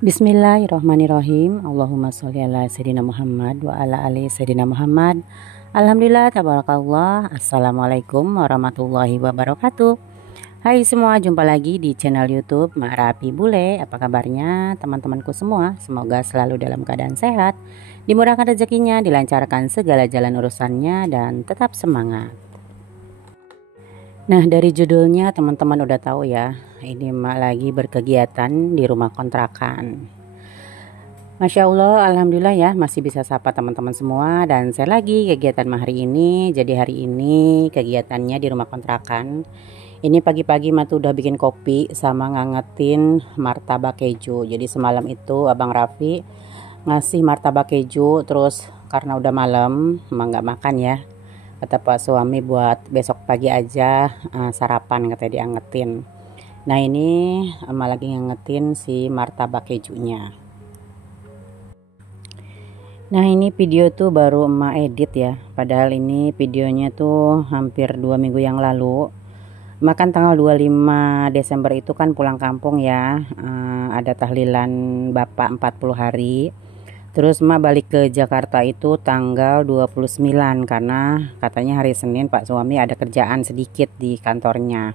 Bismillahirrahmanirrahim. Allahumma sholli ala sayyidina Muhammad wa ala ali sayyidina Muhammad. Alhamdulillah, tabarakallah. Assalamualaikum warahmatullahi wabarakatuh. Hai semua, jumpa lagi di channel YouTube Mak Rapi Bule. Apa kabarnya teman-temanku semua? Semoga selalu dalam keadaan sehat, dimurahkan rezekinya, dilancarkan segala jalan urusannya, dan tetap semangat. Nah, dari judulnya teman-teman udah tahu ya, ini Mak lagi berkegiatan di rumah kontrakan. Masya Allah, Alhamdulillah ya, masih bisa sapa teman-teman semua. Dan saya lagi kegiatan hari ini. Jadi hari ini kegiatannya di rumah kontrakan. Ini pagi-pagi Mak tuh udah bikin kopi sama ngangetin martabak keju. Jadi semalam itu Abang Raffi ngasih martabak keju, terus karena udah malam Mak nggak makan ya. Kata Pak suami buat besok pagi aja sarapan, katanya diangetin. Nah ini emak lagi ngangetin si martabak kejunya. Nah ini video tuh baru emak edit ya. Padahal ini videonya tuh hampir 2 minggu yang lalu. Emak kan tanggal 25 Desember itu kan pulang kampung ya. Ada tahlilan bapak 40 hari. Terus emak balik ke Jakarta itu tanggal 29 karena katanya hari Senin Pak suami ada kerjaan sedikit di kantornya.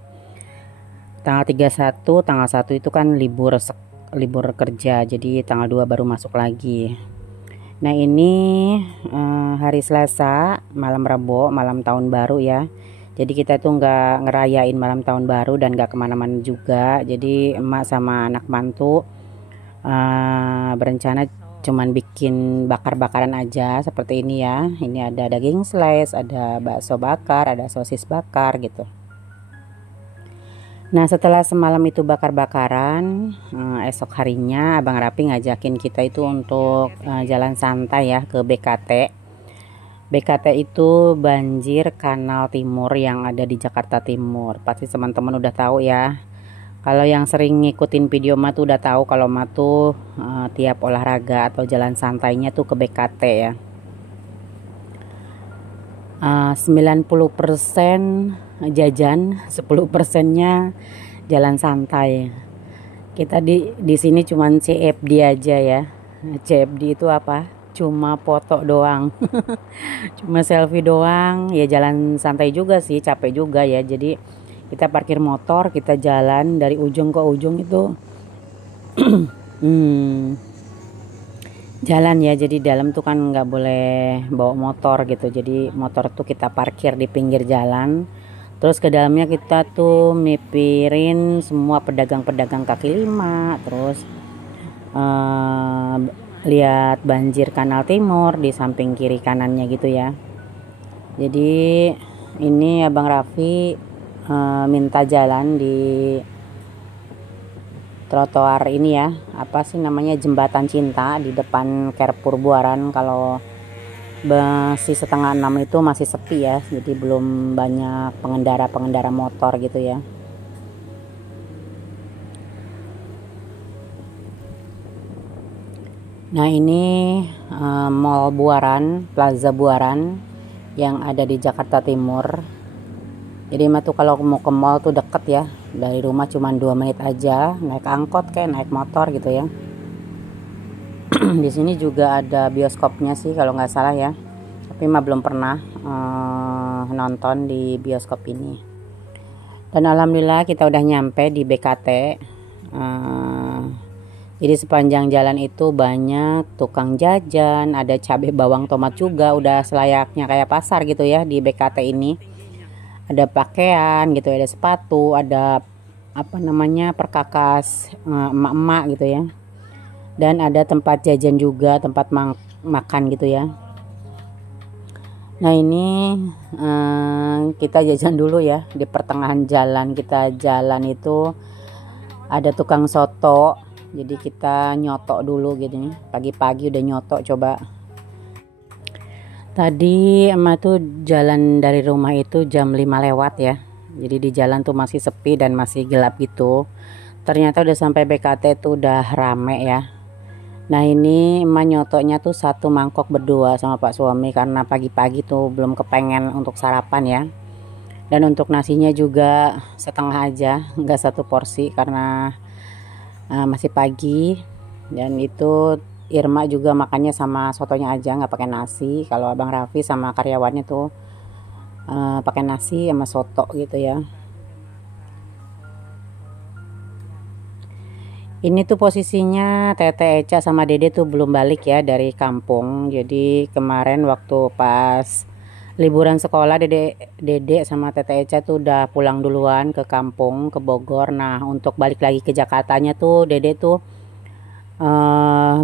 Tanggal 31, tanggal 1 itu kan libur kerja, jadi tanggal 2 baru masuk lagi. Nah ini hari Selasa, malam Rebo, malam tahun baru ya. Jadi kita tuh nggak ngerayain malam tahun baru dan nggak kemana-mana juga. Jadi emak sama anak mantu berencana cuman bikin bakar-bakaran aja seperti ini ya. Ini ada daging slice, ada bakso bakar, ada sosis bakar gitu. Nah setelah semalam itu bakar-bakaran, esok harinya Abang Rapi ngajakin kita itu untuk jalan santai ya ke BKT. BKT itu banjir kanal timur yang ada di Jakarta Timur. Pasti teman-teman udah tahu ya. Kalau yang sering ngikutin video Mak tuh udah tahu kalau Mak tuh tiap olahraga atau jalan santainya tuh ke BKT ya. 90% jajan, 10%-nya jalan santai. Kita di sini cuman CFD aja ya. CFD itu apa? Cuma foto doang. Cuma selfie doang. Ya jalan santai juga sih, capek juga ya. Jadi kita parkir motor, kita jalan dari ujung ke ujung itu jalan ya. Jadi dalam tuh kan nggak boleh bawa motor gitu. Jadi motor tuh kita parkir di pinggir jalan. Terus ke dalamnya kita tuh mipirin semua pedagang-pedagang kaki lima. Terus lihat banjir kanal timur di samping kiri kanannya gitu ya. Jadi ini Abang Raffi minta jalan di trotoar ini ya, apa sih namanya, jembatan cinta di depan Carrefour Buaran. Kalau masih setengah 6 itu masih sepi ya, jadi belum banyak pengendara motor gitu ya. Nah ini Mall Buaran, Plaza Buaran yang ada di Jakarta Timur. Jadi Mak tuh kalau mau ke mall tuh deket ya, dari rumah cuma 2 menit aja, naik angkot kayak naik motor gitu ya. Di sini juga ada bioskopnya sih kalau nggak salah ya, tapi Mak belum pernah nonton di bioskop ini. Dan alhamdulillah kita udah nyampe di BKT. Jadi sepanjang jalan itu banyak tukang jajan, ada cabai bawang tomat juga, udah selayaknya kayak pasar gitu ya di BKT ini. Ada pakaian gitu, ada sepatu, ada apa namanya perkakas emak-emak gitu ya. Dan ada tempat jajan juga, tempat makan gitu ya. Nah ini kita jajan dulu ya. Di pertengahan jalan kita jalan itu ada tukang soto. Jadi kita nyoto dulu gitu nih. Pagi-pagi udah nyoto coba. Tadi emak tuh jalan dari rumah itu jam 5 lewat ya. Jadi di jalan tuh masih sepi dan masih gelap gitu. Ternyata udah sampai BKT tuh udah rame ya. Nah ini emak nyotonya tuh 1 mangkok berdua sama Pak suami karena pagi-pagi tuh belum kepengen untuk sarapan ya. Dan untuk nasinya juga setengah aja, nggak 1 porsi karena masih pagi. Dan itu Irma juga makannya sama sotonya aja, nggak pakai nasi. Kalau Abang Raffi sama karyawannya tuh pakai nasi sama soto gitu ya. Ini tuh posisinya Tete Eca sama Dede tuh belum balik ya dari kampung. Jadi kemarin waktu pas liburan sekolah Dede sama Tete Eca tuh udah pulang duluan ke kampung, ke Bogor. Nah, untuk balik lagi ke Jakartanya tuh Dede tuh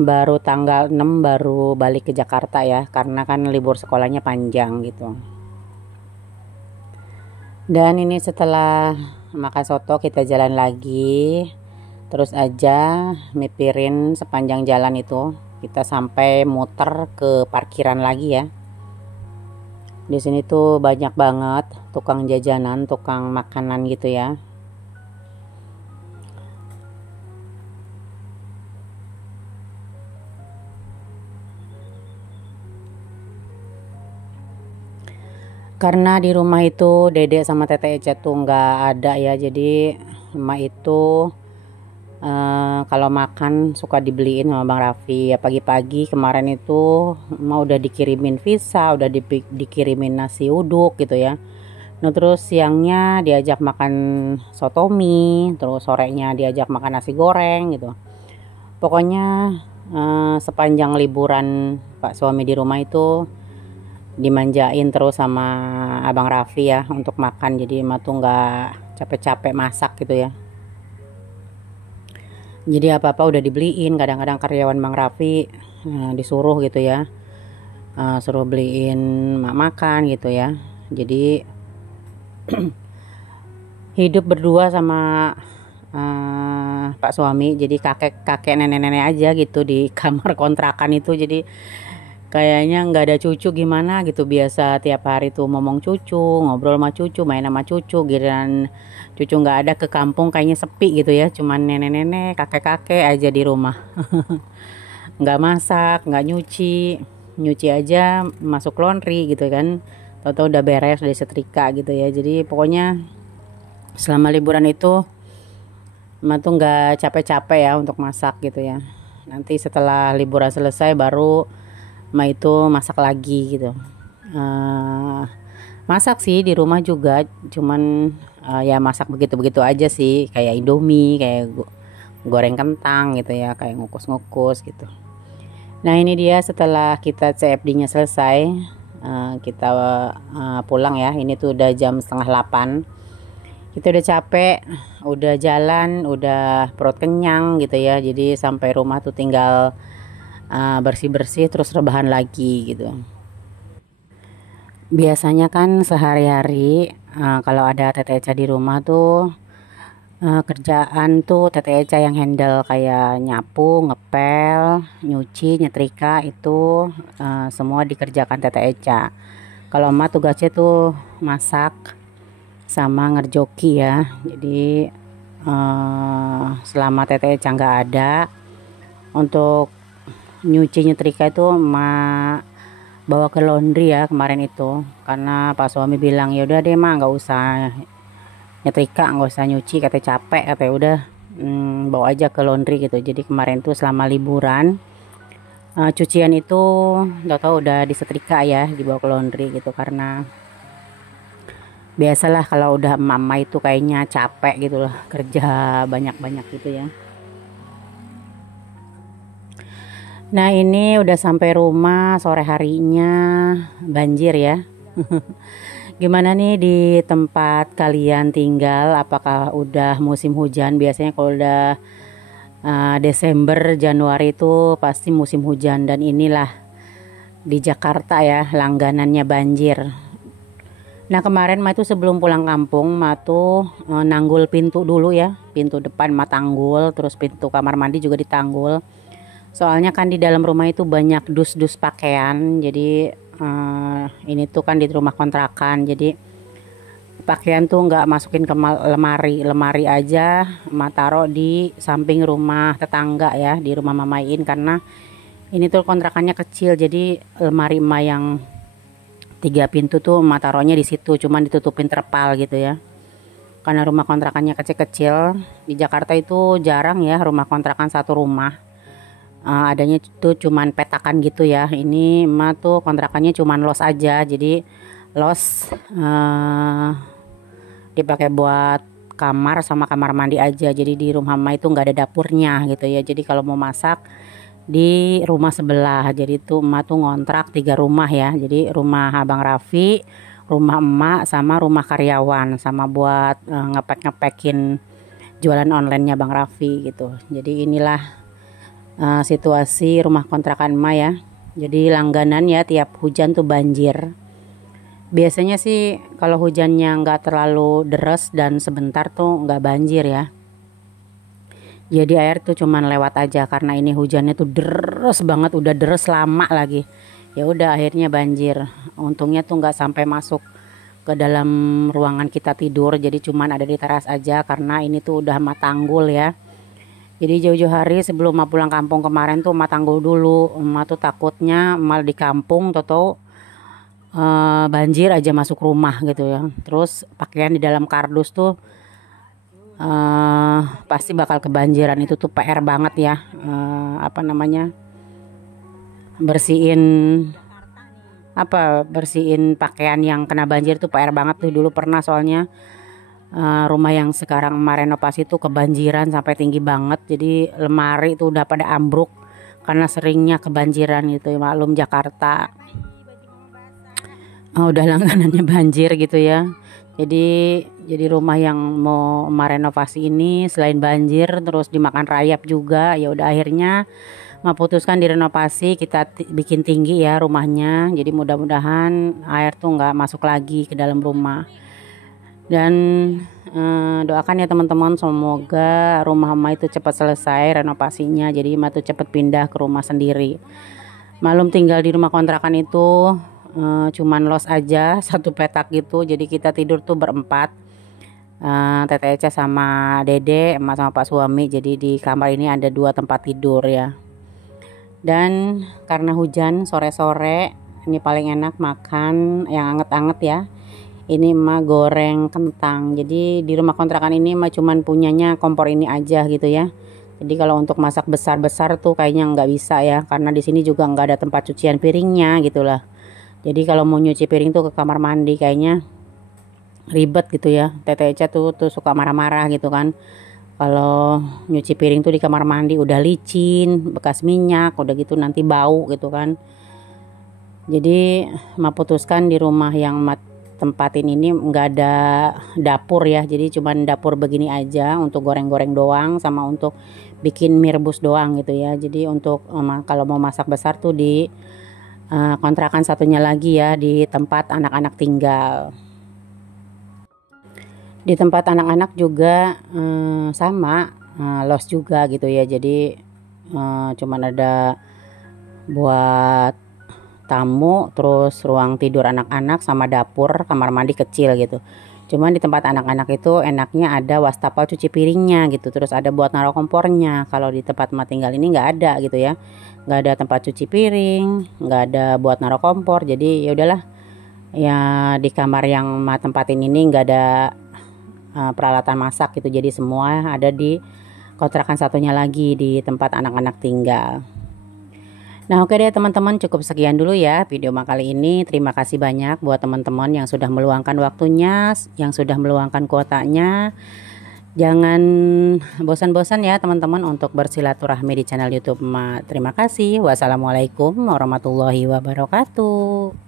baru tanggal 6 baru balik ke Jakarta ya, karena kan libur sekolahnya panjang gitu. Dan ini setelah makan soto kita jalan lagi. Terus aja mipirin sepanjang jalan itu kita sampai muter ke parkiran lagi ya. Di sini tuh banyak banget tukang jajanan, tukang makanan gitu ya. Karena di rumah itu Dede sama Tete Eca tuh nggak ada ya, jadi emak itu kalau makan suka dibeliin sama Bang Raffi ya. Pagi-pagi kemarin itu mau udah dikirimin pizza, udah dikirimin nasi uduk gitu ya. Nah terus siangnya diajak makan soto mie, terus sorenya diajak makan nasi goreng gitu. Pokoknya sepanjang liburan Pak suami di rumah itu dimanjain terus sama Abang Raffi ya untuk makan. Jadi emak tuh nggak capek-capek masak gitu ya. Jadi apa-apa udah dibeliin. Kadang-kadang karyawan Bang Raffi disuruh gitu ya, suruh beliin mak makan gitu ya. Jadi hidup berdua sama Pak suami, jadi kakek nenek-nenek aja gitu di kamar kontrakan itu. Jadi kayaknya nggak ada cucu gimana gitu. Biasa tiap hari tuh ngomong cucu, ngobrol sama cucu, main sama cucu. Giliran cucu nggak ada ke kampung kayaknya sepi gitu ya. Cuman nenek-nenek, kakek-kakek aja di rumah. Nggak masak, nggak nyuci. Nyuci aja masuk laundry gitu kan. Tahu-tahu udah beres, udah setrika gitu ya. Jadi pokoknya selama liburan itu emak tuh nggak capek-capek ya untuk masak gitu ya. Nanti setelah liburan selesai baru emak itu masak lagi gitu. Masak sih di rumah juga, cuman ya masak begitu-begitu aja sih, kayak Indomie, kayak goreng kentang gitu ya, kayak ngukus-ngukus gitu. Nah ini dia setelah kita CFD-nya selesai, kita pulang ya. Ini tuh udah jam setengah 8. Kita udah capek, udah jalan, udah perut kenyang gitu ya. Jadi sampai rumah tuh tinggal bersih-bersih terus rebahan lagi gitu. Biasanya kan sehari-hari kalau ada Tete Eca di rumah tuh kerjaan tuh Tete Eca yang handle, kayak nyapu, ngepel, nyuci, nyetrika itu semua dikerjakan Tete Eca. Kalau emak tugasnya tuh masak sama ngerjoki ya. Jadi selama Tete Eca nggak ada, untuk nyuci nyetrika itu emak bawa ke laundry ya kemarin itu, karena Pak suami bilang ya udah deh mak nggak usah nyetrika, nggak usah nyuci, katanya capek, katanya udah bawa aja ke laundry gitu. Jadi kemarin tuh selama liburan cucian itu tahu-tahu udah disetrika ya, dibawa ke laundry gitu. Karena biasalah kalau udah mama itu kayaknya capek gitu loh, kerja banyak-banyak gitu ya. Nah ini udah sampai rumah, sore harinya banjir ya. Gimana nih di tempat kalian tinggal? Apakah udah musim hujan? Biasanya kalau udah Desember, Januari itu pasti musim hujan. Dan inilah di Jakarta ya, langganannya banjir. Nah kemarin Ma tuh sebelum pulang kampung, Ma tuh nanggul pintu dulu ya. Pintu depan Ma tanggul, terus pintu kamar mandi juga ditanggul. Soalnya kan di dalam rumah itu banyak dus-dus pakaian. Jadi ini tuh kan di rumah kontrakan. Jadi pakaian tuh nggak masukin ke lemari aja, emak taruh di samping rumah tetangga ya, di rumah Mamain. Karena ini tuh kontrakannya kecil, jadi lemari emak yang 3 pintu tuh emak taruhnya di situ, cuman ditutupin terpal gitu ya. Karena rumah kontrakannya kecil-kecil. Di Jakarta itu jarang ya rumah kontrakan satu rumah. Adanya tuh cuman petakan gitu ya. Ini emak tuh kontrakannya cuman los aja, jadi los dipakai buat kamar sama kamar mandi aja. Jadi di rumah emak itu nggak ada dapurnya gitu ya. Jadi kalau mau masak di rumah sebelah. Jadi tuh emak tuh ngontrak 3 rumah ya. Jadi rumah Abang Raffi, rumah emak, sama rumah karyawan, sama buat ngepek-ngepekin jualan onlinenya Bang Raffi gitu. Jadi inilah situasi rumah kontrakan emak ya. Jadi langganan ya, tiap hujan tuh banjir. Biasanya sih kalau hujannya nggak terlalu deras dan sebentar tuh nggak banjir ya. Jadi air tuh cuman lewat aja, karena ini hujannya tuh deres banget, udah deres lama lagi. Ya udah akhirnya banjir. Untungnya tuh nggak sampai masuk ke dalam ruangan kita tidur, jadi cuman ada di teras aja karena ini tuh udah emak tanggul ya. Jadi jauh-jauh hari sebelum emak pulang kampung kemarin tuh emak tanggul dulu. Emak tuh takutnya emak di kampung toto banjir aja masuk rumah gitu ya. Terus pakaian di dalam kardus tuh pasti bakal kebanjiran. Itu tuh PR banget ya. Apa namanya, bersihin bersihin pakaian yang kena banjir tuh PR banget tuh. Dulu pernah soalnya rumah yang sekarang renovasi tuh kebanjiran sampai tinggi banget. Jadi lemari tuh udah pada ambruk karena seringnya kebanjiran gitu ya. Maklum Jakarta udah langganannya banjir gitu ya. Jadi rumah yang mau renovasi ini selain banjir terus dimakan rayap juga. Ya udah akhirnya putuskan direnovasi, kita bikin tinggi ya rumahnya. Jadi mudah-mudahan air tuh nggak masuk lagi ke dalam rumah. Dan doakan ya teman-teman, semoga rumah emak itu cepat selesai renovasinya. Jadi emak tuh cepat pindah ke rumah sendiri. Malum tinggal di rumah kontrakan itu cuman los aja, satu petak gitu. Jadi kita tidur tuh berempat, Tete Eca sama Dede, emak sama Pak suami. Jadi di kamar ini ada 2 tempat tidur ya. Dan karena hujan sore-sore ini paling enak makan yang anget-anget ya. Ini emak goreng kentang. Jadi di rumah kontrakan ini emak cuman punyanya kompor ini aja gitu ya. Jadi kalau untuk masak besar-besar tuh kayaknya nggak bisa ya, karena di sini juga nggak ada tempat cucian piringnya gitulah. Jadi kalau mau nyuci piring tuh ke kamar mandi kayaknya ribet gitu ya. Tete Eca tuh suka marah-marah gitu kan. Kalau nyuci piring tuh di kamar mandi udah licin, bekas minyak, udah gitu nanti bau gitu kan. Jadi emak putuskan di rumah yang emak tempatin ini nggak ada dapur ya. Jadi cuman dapur begini aja untuk goreng-goreng doang sama untuk bikin mie rebus doang gitu ya. Jadi untuk kalau mau masak besar tuh di kontrakan satunya lagi ya, di tempat anak-anak tinggal. Di tempat anak-anak juga sama los juga gitu ya. Jadi cuman ada buat tamu, terus ruang tidur anak-anak sama dapur, kamar mandi kecil gitu. Cuman di tempat anak-anak itu enaknya ada wastafel cuci piringnya gitu, terus ada buat naruh kompornya. Kalau di tempat emak tinggal ini nggak ada gitu ya, nggak ada tempat cuci piring, nggak ada buat naruh kompor. Jadi ya udahlah ya, di kamar yang emak tempatin ini nggak ada peralatan masak gitu. Jadi semua ada di kontrakan satunya lagi di tempat anak-anak tinggal. Nah oke deh teman-teman, cukup sekian dulu ya video kali ini. Terima kasih banyak buat teman-teman yang sudah meluangkan waktunya, yang sudah meluangkan kuotanya. Jangan bosan-bosan ya teman-teman untuk bersilaturahmi di channel YouTube emak. Terima kasih. Wassalamualaikum warahmatullahi wabarakatuh.